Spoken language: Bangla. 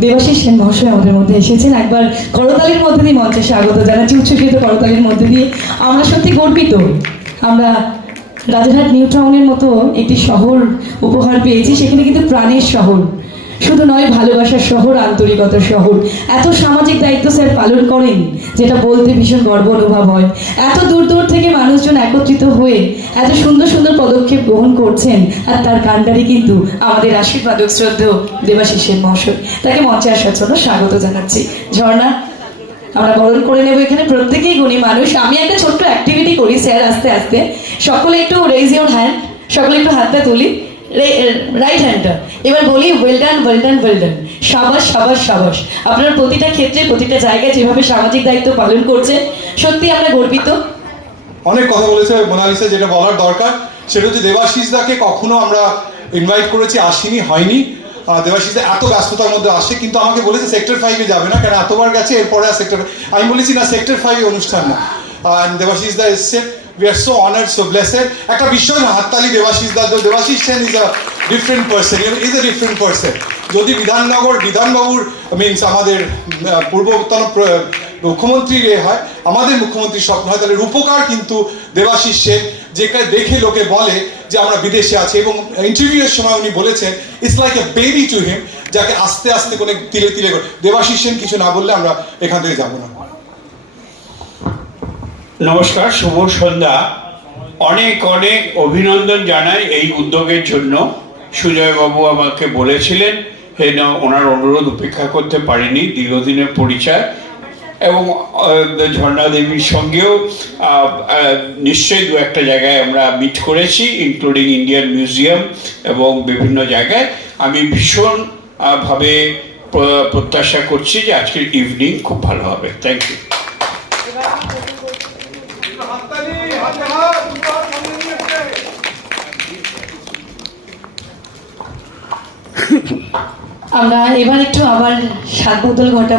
দেবাশিস সেন মহাশয় আমাদের মধ্যে এসেছেন। একবার করতালির মধ্যে দিয়ে মঞ্চে স্বাগত জানাচ্ছি উচ্ছ্বসিত করতালির মধ্যে দিয়ে। আমরা সত্যি গর্বিত। আমরা রাজারহাট নিউ টাউনের মতো একটি শহর উপহার পেয়েছি, সেখানে কিন্তু প্রাণের শহর। শুধু নয়, ভালোবাসার শহর, আন্তরিকতার শহর। এত সামাজিক দায়িত্ব স্যার পালন করেন, যেটা বলতে ভীষণ গর্ব অনুভব হয়। এত দূর দূর থেকে মানুষজন একত্রিত হয়ে এত সুন্দর সুন্দর পদক্ষেপ গ্রহণ করছেন, আর তার কাণ্ডারি কিন্তু আমাদের আশীর্বাদক শ্রদ্ধেয় দেবাশিস সেন মহাশয়। তাকে মঞ্চে আসার জন্য স্বাগত জানাচ্ছি। ঝর্ণা, আমরা বরণ করে নেব এখানে। প্রত্যেকেই গুণী মানুষ। আমি একটা ছোট্ট অ্যাক্টিভিটি করি স্যার, আস্তে আস্তে। সকলে একটু রেজ ইউর হ্যান্ড সকলে একটু হাতটা তুলি। রাইট হ্যান্ডটা এবার বলি well done well done well সাবাস সাবাস সাবাস। আপনার প্রতিটা ক্ষেত্রে, প্রতিটা জায়গায় যেভাবে সামাজিক দায়িত্ব পালন করছেন সত্যি আমরা গর্বিত। অনেক কথা বলেছে মোনালিসা, যেটা বলার দরকার। সেটা হচ্ছে দেবাশিস দাকে কখনো আমরা ইনভাইট করেছি, আসেনি, হয়নি। দেবাশিস এত ব্যস্ততার মধ্যে আসে, কিন্তু আমাকে বলেছে সেক্টর ফাইভে যাবে না কারণ এতবার গেছে, এরপরে আর সেক্টর আমি বলেছি না সেক্টর ফাইভে অনুষ্ঠান না। দেবাশিস দা এসছে। We are so honoured so blessed একটা বিষয় হাততালি Debashish da Debashish Sen is a different person is a different person যদি বিধাননগর, বিধানবাবুর মিনস আমাদের পূর্বতন মুখ্যমন্ত্রী এ হয়, আমাদের মুখ্যমন্ত্রীর স্বপ্ন হয়, তাহলে রূপকার কিন্তু দেবাশিস সেন যেটা দেখে লোকে বলে যে আমরা বিদেশে আছি, এবং ইন্টারভিউয়ের সময় উনি বলেছেন it's like a baby to him যাকে আস্তে আস্তে করে তিলে তিলে করে দেবাশিস সেন কিছু না বললে আমরা এখান থেকে যাব না। নমস্কার, শুভ সন্ধ্যা। অনেক অনেক অভিনন্দন জানাই এই উদ্যোগের জন্য। সুজয়বাবু আমাকে বলেছিলেন না, ওনার অনুরোধ উপেক্ষা করতে পারিনি, দীর্ঘদিনের পরিচয় এবং ঝর্ণা দেবীর সঙ্গেও নিশ্চয়ই দু একটা জায়গায় আমরা মিট করেছি ইনক্লুডিং ইন্ডিয়ান মিউজিয়াম এবং বিভিন্ন জায়গায়। আমি ভীষণ ভাবে প্রত্যাশা করছি যে আজকের ইভিনিং খুব ভালো হবে। থ্যাংক ইউ আমরা এবার একটু আবার সাত বোতল ঘটাবো।